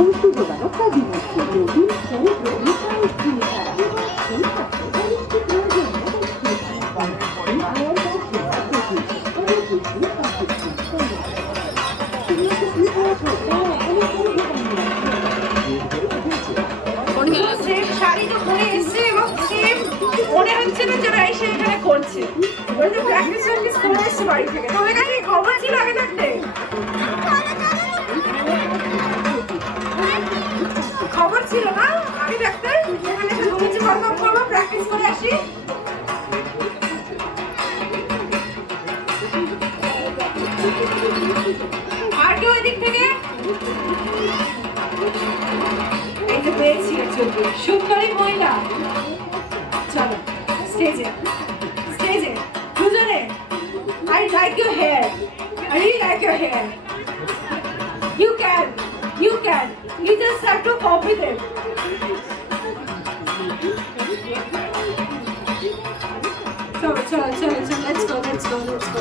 ঐশ্বর্যবানও কাজী হচ্ছে নতুন চরিত্র বিশাল স্ত্রী ছাড়া সেই সাথে পরিস্থিতির জন্য শাড়ি তো পরে এসছে এবং সেম মনে হচ্ছে না যেন এসে এখানে করছে প্র্যাকটিস করে এসছে বাড়ি থেকে। তোমার কাছে খবর ছিল আগে থাকতে? খবর ছিল না আগে থাকতে? এখানে এসে ঘুমিয়েছি কনফার্ম করবো, প্র্যাকটিস করে আসি। আর কেউ এদিক থেকে? এই যে পেয়েছি একজন সুন্দরী মহিলা। চলো স্টেজে স্টেজে দুজনে। I like your hair. I really like your hair. You can. You just have to copy them. Chalo. Let's go.